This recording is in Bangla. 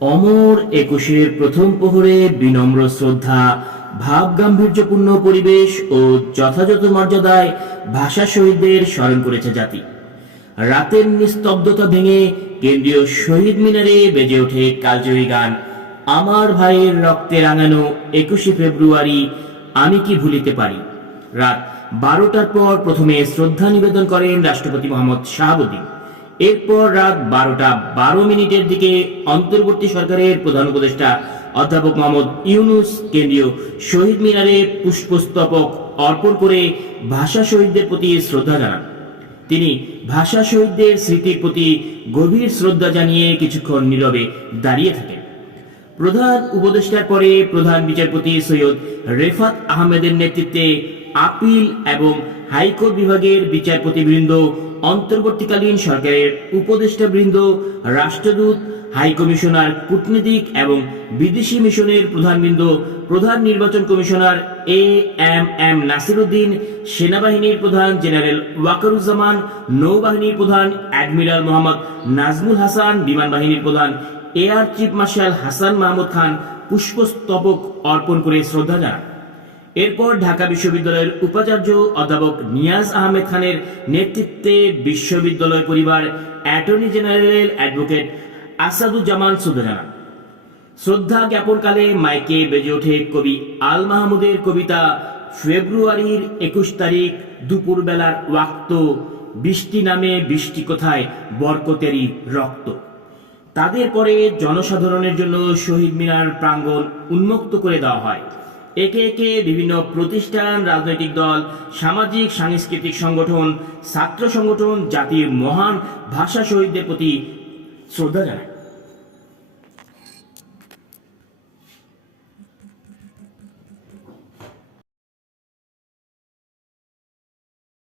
অমর একুশের প্রথম প্রহরে বিনম্র শ্রদ্ধা ভাব গাম্ভীর্যপূর্ণ পরিবেশ ও যথাযথ মর্যাদায় ভাষা শহীদদের স্মরণ করেছে জাতি। রাতের নিস্তব্ধতা ভেঙে কেন্দ্রীয় শহীদ মিনারে বেজে ওঠে কালজয়ী গান। আমার ভাইয়ের রক্তে রাঙানো একুশে ফেব্রুয়ারি আমি কি ভুলিতে পারি? রাত বারোটার পর প্রথমে শ্রদ্ধা নিবেদন করেন রাষ্ট্রপতি মোহাম্মদ শাহাবুদ্দিন। এরপর রাত বারোটা বারো মিনিটের দিকে অন্তর্বর্তী সরকারের প্রধান উপদেষ্টা অধ্যাপক মোহাম্মদ ইউনুস কেন্দ্রীয় শহীদ মিনারে পুষ্পস্তবক অর্পণ করে ভাষা শহীদদের প্রতি শ্রদ্ধা জানান। তিনি ভাষা শহীদদের স্মৃতির প্রতি গভীর শ্রদ্ধা জানিয়ে কিছুক্ষণ নীরবে দাঁড়িয়ে থাকেন। প্রধান উপদেষ্টার পরে প্রধান বিচারপতি সৈয়দ রেফাত আহমেদের নেতৃত্বে আপিল এবং হাইকোর্ট বিভাগের বিচারপতিবৃন্দ অন্তর্বর্তীকালীন সরকারের উপদেষ্টাবৃন্দ, রাষ্ট্রদূত হাইকমিশনার কূটনীতিক এবং বিদেশি মিশনের প্রধানবৃন্দ, প্রধান নির্বাচন commissioner A M M Nasiruddin, সেনাবাহিনীর প্রধান জেনারেল ওয়াকারুজ্জামান, নৌবাহিনীর প্রধান অ্যাডমিরাল মোহাম্মদ নাজমুল হাসান বিমান বাহিনীর প্রধান air chief marshal Hasan Mahmud Khan পুষ্পস্তবক অর্পণ করে শ্রদ্ধা জানান। এরপর ঢাকা বিশ্ববিদ্যালয়ের উপাচার্য অধ্যাপক নিয়াজ আহমেদ খানের নেতৃত্বে বিশ্ববিদ্যালয় পরিবার অ্যাটর্নি জেনারেল অ্যাডভোকেট আসাদুজ্জামান জানান শ্রদ্ধা জ্ঞাপনকালে মাইকে বেজে ওঠে কবি আল মাহমুদের কবিতা, ফেব্রুয়ারির একুশ তারিখ দুপুরবেলার ওয়াক্ত, বৃষ্টি নামে বৃষ্টি কোথায়, বরকতেরই রক্ত। তাদের পরে জনসাধারণের জন্য শহীদ মিনার প্রাঙ্গণ উন্মুক্ত করে দেওয়া হয়। একে একে বিভিন্ন প্রতিষ্ঠান, রাজনৈতিক দল, সামাজিক, সাংস্কৃতিক সংগঠন, ছাত্র সংগঠন, জাতির মহান ভাষা শহীদদের প্রতি শ্রদ্ধা জানায়।